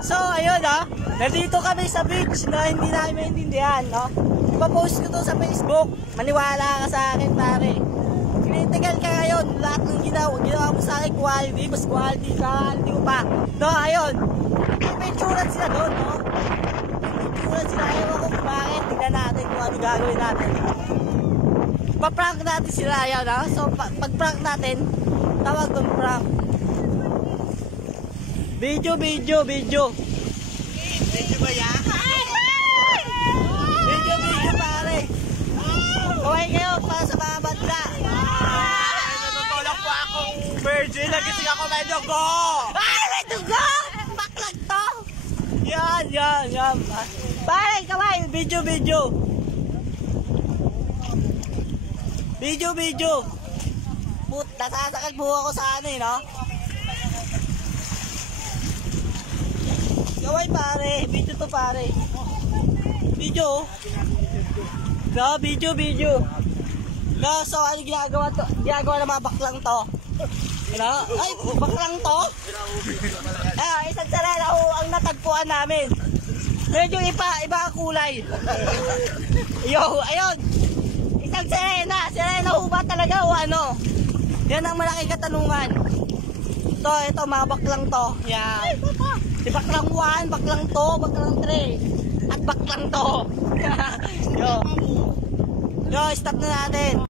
So, ayun nandito kami sa beach na hindi namin maintindihan, no? Ipapost ko to sa Facebook. Maniwala ka sa akin, pare. Critical ka ngayon. Lahat ng ginawa mo sa akin, quality. Mas quality mo pa. No, ayun. May picturean sila doon, no? May picturean sila. Ayaw ko kung bakit. Tignan natin kung ano gagawin natin. Pa-prank natin sila, ayun, no? So, pag-prank natin, tawag doon prank. Video. Video ba yan? Video, pare. Kaway kayo para sa mga banda. Natutulog po akong virgin. Nagising ako may dugo. Ay, may dugo! Baklag to! Yan. Pare, kaway. Video. Put, nasasakal po ako sa ano, no? Kaway, pare. Video to, pare. Video. No, video. No, so ano ginagawa ng mga baklang to? No? Ay, baklang to? Isang sarela ang natagpuan namin. Medyo iba ang kulay. Ayun. Isang serena ho ba talaga o ano? Yan ang malaking katanungan. Ito mga baklang to. Yan. Si baklang 1, baklang 2, baklang 3. At baklang to. Yo, stop na natin.